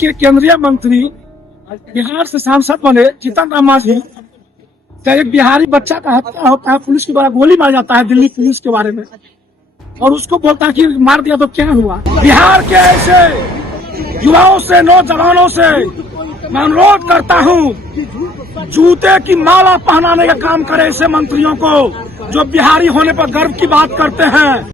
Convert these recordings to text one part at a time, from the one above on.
के केंद्रीय मंत्री बिहार से सांसद बने जीतन राम मांझी का एक बिहारी बच्चा का हत्या होता है, पुलिस के द्वारा गोली मार जाता है दिल्ली पुलिस के बारे में, और उसको बोलता है कि मार दिया तो क्या हुआ। बिहार के ऐसे युवाओं से, नौजवानों से मैं अनुरोध करता हूँ, जूते की माला पहनाने का काम करे ऐसे मंत्रियों को जो बिहारी होने पर गर्व की बात करते हैं।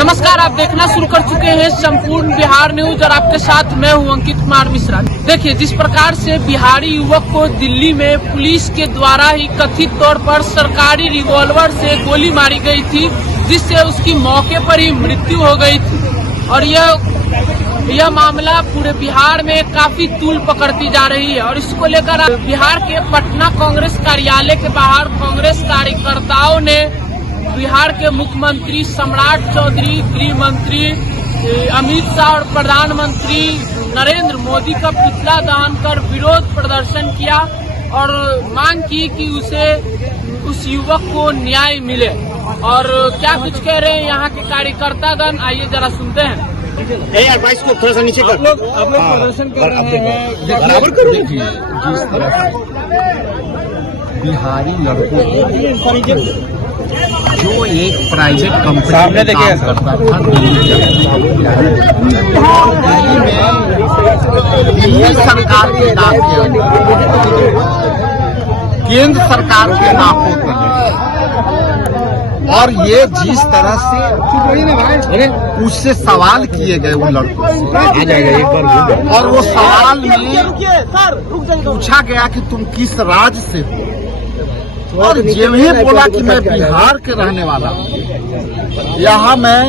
नमस्कार, आप देखना शुरू कर चुके हैं संपूर्ण बिहार न्यूज और आपके साथ मैं हूं अंकित कुमार मिश्रा। देखिए, जिस प्रकार से बिहारी युवक को दिल्ली में पुलिस के द्वारा ही कथित तौर पर सरकारी रिवॉल्वर से गोली मारी गई थी, जिससे उसकी मौके पर ही मृत्यु हो गई थी। और यह मामला पूरे बिहार में काफी तूल पकड़ती जा रही है। और इसको लेकर बिहार के पटना कांग्रेस कार्यालय के बाहर कांग्रेस कार्यकर्ताओं ने बिहार के मुख्यमंत्री सम्राट चौधरी, गृह मंत्री अमित शाह और प्रधानमंत्री नरेंद्र मोदी का पुतला दहन कर विरोध प्रदर्शन किया और मांग की कि उस युवक को न्याय मिले। और क्या कुछ कह रहे हैं यहाँ के कार्यकर्तागण, आइए जरा सुनते हैं। को थोड़ा सा नीचे कर। आप लोग प्रदर्शन कर रहे हैं, बराबर करो। देखिए, जिस तरह से बिहारी लड़कों को जो एक प्राइवेट कंपनी में काम करता था दिल्ली सरकार के नाम के केंद्र सरकार के नामों पर, और ये जिस तरह से उससे सवाल किए गए उन लड़कों से, आ जाएगा एक बार, और वो सवाल में पूछा गया कि तुम किस राज्य से हो, और जब ही बोला कि मैं बिहार के रहने वाला हूँ, यहाँ मैं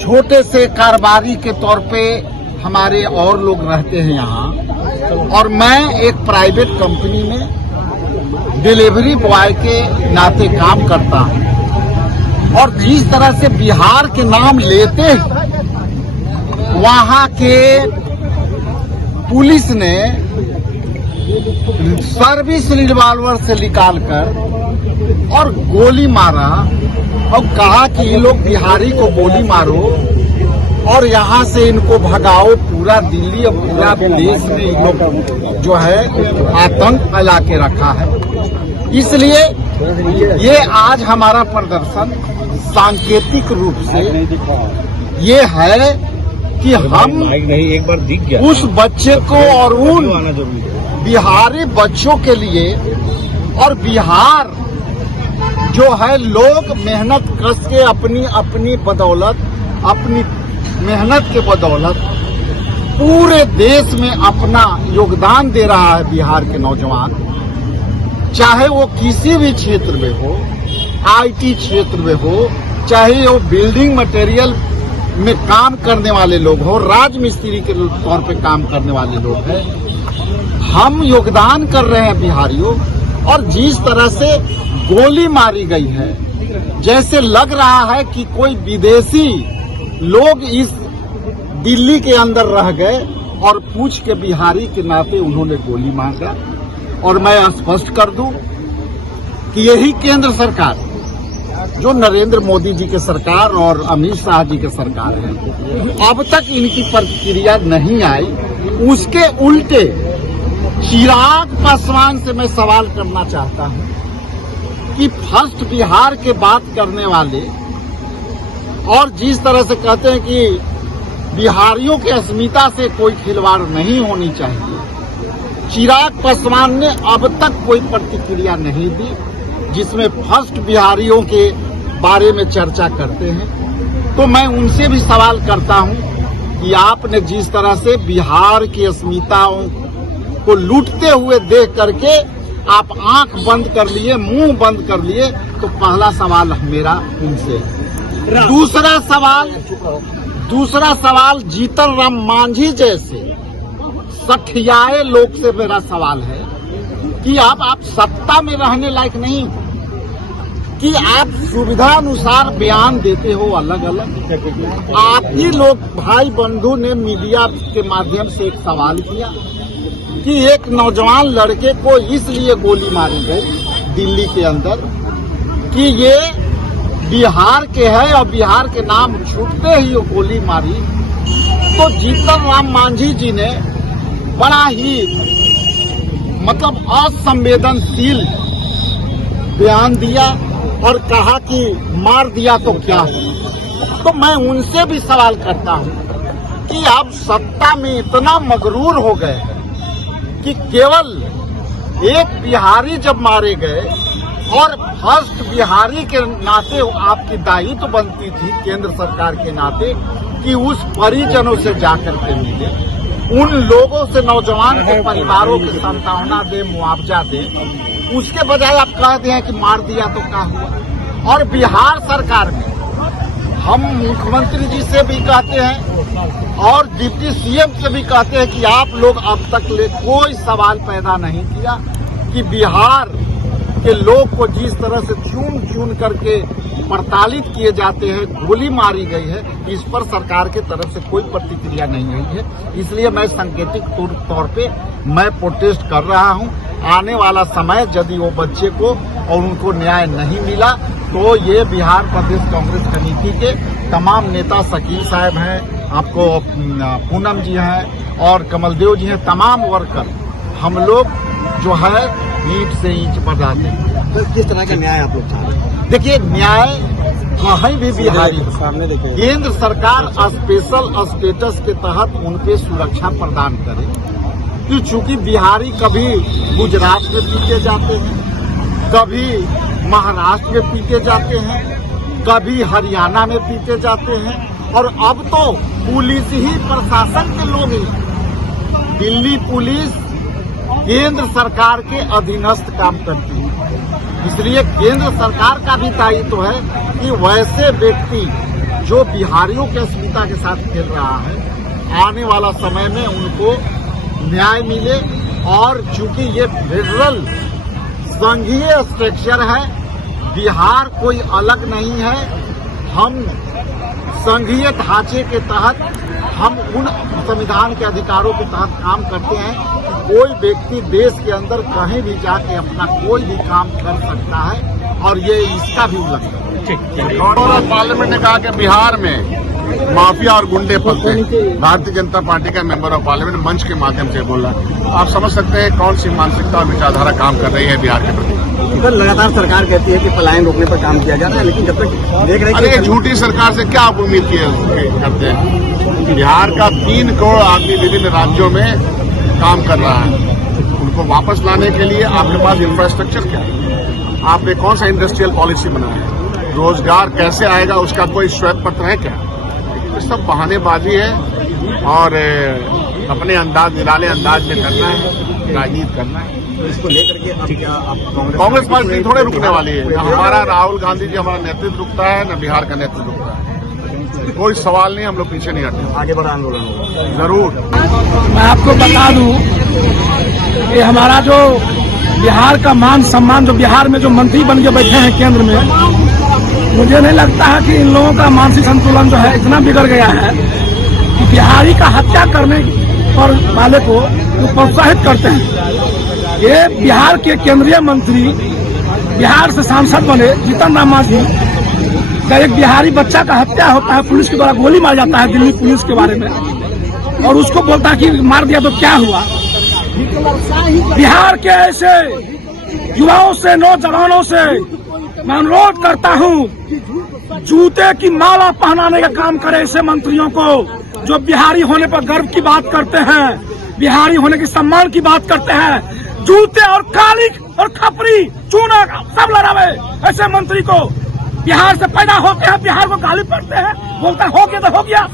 छोटे से कारोबारी के तौर पे हमारे और लोग रहते हैं यहाँ, और मैं एक प्राइवेट कंपनी में डिलीवरी बॉय के नाते काम करता हूँ। और जिस तरह से बिहार के नाम लेते वहाँ के पुलिस ने सर्विस रिवॉल्वर से निकालकर और गोली मारा और कहा कि ये लोग बिहारी को गोली मारो और यहाँ से इनको भगाओ। पूरा दिल्ली और पूरा देश में इन लोग जो है आतंक फैला के रखा है। इसलिए ये आज हमारा प्रदर्शन सांकेतिक रूप से ये है कि हम एक बार दिख गया उस बच्चे को और उन बिहारी बच्चों के लिए, और बिहार जो है लोग मेहनत कस के अपनी बदौलत, अपनी मेहनत के बदौलत पूरे देश में अपना योगदान दे रहा है। बिहार के नौजवान, चाहे वो किसी भी क्षेत्र में हो, आईटी क्षेत्र में हो, चाहे वो बिल्डिंग मटेरियल में काम करने वाले लोग हो, राजमिस्त्री के तौर पे काम करने वाले लोग हैं, हम योगदान कर रहे हैं बिहारियों। और जिस तरह से गोली मारी गई है, जैसे लग रहा है कि कोई विदेशी लोग इस दिल्ली के अंदर रह गए और पूछ के बिहारी के नाते उन्होंने गोली मारा। और मैं स्पष्ट कर दूं कि यही केंद्र सरकार, जो नरेंद्र मोदी जी की सरकार और अमित शाह जी की सरकार है, अब तक इनकी प्रतिक्रिया नहीं आई। उसके उल्टे चिराग पासवान से मैं सवाल करना चाहता हूं कि फर्स्ट बिहार के बात करने वाले और जिस तरह से कहते हैं कि बिहारियों की अस्मिता से कोई खिलवाड़ नहीं होनी चाहिए, चिराग पासवान ने अब तक कोई प्रतिक्रिया नहीं दी जिसमें फर्स्ट बिहारियों के बारे में चर्चा करते हैं। तो मैं उनसे भी सवाल करता हूं कि आपने जिस तरह से बिहार की अस्मिताओं को लूटते हुए देख करके आप आंख बंद कर लिए, मुंह बंद कर लिए, तो पहला सवाल मेरा उनसे। दूसरा सवाल जीतन राम मांझी जैसे सठियाए लोग से मेरा सवाल है कि आप सत्ता में रहने लायक नहीं हो, कि आप सुविधा अनुसार बयान देते हो अलग अलग। आप ही लोग भाई बंधु ने मीडिया के माध्यम से एक सवाल किया कि एक नौजवान लड़के को इसलिए गोली मारी गई दिल्ली के अंदर कि ये बिहार के है और बिहार के नाम छूटते ही वो गोली मारी, तो जीतन राम मांझी जी ने बड़ा ही मतलब असंवेदनशील बयान दिया और कहा कि मार दिया तो क्या हो। तो मैं उनसे भी सवाल करता हूं कि आप सत्ता में इतना मगरूर हो गए कि केवल एक बिहारी जब मारे गए और फर्स्ट बिहारी के नाते आपकी दायित्व तो बनती थी केंद्र सरकार के नाते कि उस परिजनों से जाकर के मिले, उन लोगों से, नौजवान के परिवारों की सांत्वना दे, मुआवजा दे। उसके बजाय आप कहते हैं कि मार दिया तो क्या हुआ। और बिहार सरकार में हम मुख्यमंत्री जी से भी कहते हैं और डिप्टी सीएम से भी कहते हैं कि आप लोग अब तक कोई सवाल पैदा नहीं किया कि बिहार के लोग को जिस तरह से चुन चुन करके प्रताड़ित किए जाते हैं, गोली मारी गई है, इस पर सरकार के तरफ से कोई प्रतिक्रिया नहीं हुई है। इसलिए मैं सांकेतिक तौर पे मैं प्रोटेस्ट कर रहा हूं। आने वाला समय यदि वो बच्चे को और उनको न्याय नहीं मिला तो ये बिहार प्रदेश कांग्रेस कमेटी के तमाम नेता, शकील साहब हैं, आपको पूनम जी हैं और कमलदेव जी हैं, तमाम वर्कर हम लोग जो है ईंट से ईंट बढ़ाते हैं। तो किस तरह का न्याय आप लोग चाह रहे हैं? देखिए, न्याय कहीं भी बिहारी केंद्र सरकार स्पेशल स्टेटस के तहत उनके सुरक्षा प्रदान करे कि चूंकि बिहारी कभी गुजरात में पीटे जाते हैं, कभी महाराष्ट्र में पीटे जाते हैं, कभी हरियाणा में पीटे जाते हैं और अब तो पुलिस ही प्रशासन के लोग हैं। दिल्ली पुलिस केंद्र सरकार के अधीनस्थ काम करती है, इसलिए केंद्र सरकार का भी दायित्व है कि वैसे व्यक्ति जो बिहारियों के अस्मिता के साथ खेल रहा है, आने वाला समय में उनको न्याय मिले। और चूंकि ये फेडरल संघीय स्ट्रक्चर है, बिहार कोई अलग नहीं है, हम संघीय ढांचे के तहत हम उन संविधान के अधिकारों के तहत काम करते हैं। कोई व्यक्ति देश के अंदर कहीं भी जाके अपना कोई भी काम कर सकता है और ये इसका भी उल्लंघन है। और पार्लियामेंट ने कहा कि बिहार में माफिया और गुंडे पलते हैं। भारतीय जनता पार्टी का मेंबर ऑफ पार्लियामेंट मंच के माध्यम से बोला। आप समझ सकते हैं कौन सी मानसिकता और विचारधारा काम कर रही है बिहार के प्रति। सर, लगातार सरकार कहती है कि पलायन रोकने पर काम किया जाता है, लेकिन जब तक देख रहे हैं अरे झूठी सरकार से क्या आप उम्मीद करते हैं? बिहार का 3 करोड़ आदमी विभिन्न राज्यों में काम कर रहा है, उनको वापस लाने के लिए आपके पास इंफ्रास्ट्रक्चर क्या है? आपने कौन सा इंडस्ट्रियल पॉलिसी बनाया है? रोजगार कैसे आएगा उसका कोई श्वेत पत्र है क्या? ये सब बहानेबाजी है और अपने अंदाज, निराले अंदाज में करना है, राजनीति करना है। तो इसको लेकर के अब क्या आप कांग्रेस पार्टी थोड़े रुकने वाली है। न हमारा राहुल गांधी जी हमारा नेतृत्व रुकता है, न बिहार का नेतृत्व रुकता है। कोई सवाल नहीं, हम लोग पीछे नहीं हटेंगे, आगे बढ़ा आंदोलन होगा जरूर। मैं आपको बता दूं कि हमारा जो बिहार का मान सम्मान, जो बिहार में जो मंत्री बन के बैठे हैं केंद्र में, मुझे नहीं लगता है कि इन लोगों का मानसिक संतुलन जो है इतना बिगड़ गया है कि बिहारी का हत्या करने और वाले को प्रोत्साहित करते हैं। ये बिहार के केंद्रीय मंत्री बिहार से सांसद बने जीतन राम मांझी, एक बिहारी बच्चा का हत्या होता है, पुलिस के द्वारा गोली मार जाता है दिल्ली पुलिस के बारे में, और उसको बोलता है कि मार दिया तो क्या हुआ। बिहार के ऐसे युवाओं से, नौजवानों से मैं अनुरोध करता हूं, जूते की माला पहनाने का काम करे ऐसे मंत्रियों को जो बिहारी होने पर गर्व की बात करते हैं, बिहारी होने के सम्मान की बात करते हैं। जूते और काली और खपरी चूना सब लड़ावे ऐसे मंत्री को। बिहार से पैदा होते हैं, बिहार को गाली पड़ते हैं, बोलता हो गया तो हो गया।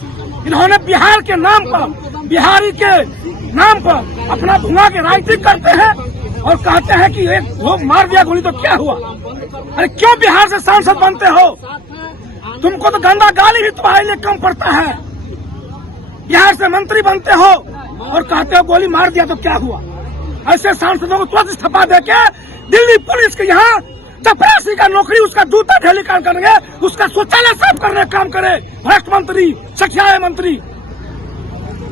इन्होंने बिहार के नाम पर, बिहारी के नाम पर अपना धुआं के राजनीति करते हैं और कहते हैं कि एक वो मार दिया गोली तो क्या हुआ। अरे क्यों बिहार से सांसद बनते हो? तुमको तो गंदा गाली भी तुम्हारे लिए कम पड़ता है। बिहार से मंत्री बनते हो और कहते हो गोली मार दिया तो क्या हुआ। ऐसे सांसदों को तुरंत इस्तीफा देके दिल्ली पुलिस के यहाँ चपरासी का नौकरी, उसका जूता ढेली काम करेंगे, उसका शौचालय साफ करने का काम करे भ्रष्ट मंत्री, सख्याय मंत्री।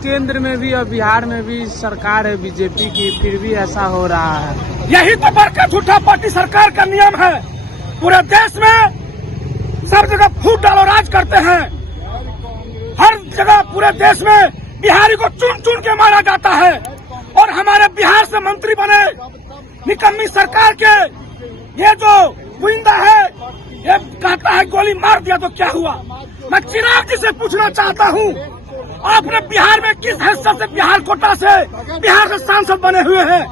केंद्र में भी और बिहार में भी सरकार है बीजेपी की, फिर भी ऐसा हो रहा है। यही तो बड़का झूठा पार्टी सरकार का नियम है। पूरे देश में सब जगह फूट डालो राज करते हैं। हर जगह पूरे देश में बिहारी को चुन चुन के मारा जाता है और हमारे बिहार से मंत्री बने निकम्मी सरकार के ये जो गुइंदा है ये कहता है गोली मार दिया तो क्या हुआ। मैं चिराग जी से पूछना चाहता हूँ, आपने बिहार में किस हैसियत से बिहार कोटा से बिहार के सांसद बने हुए हैं?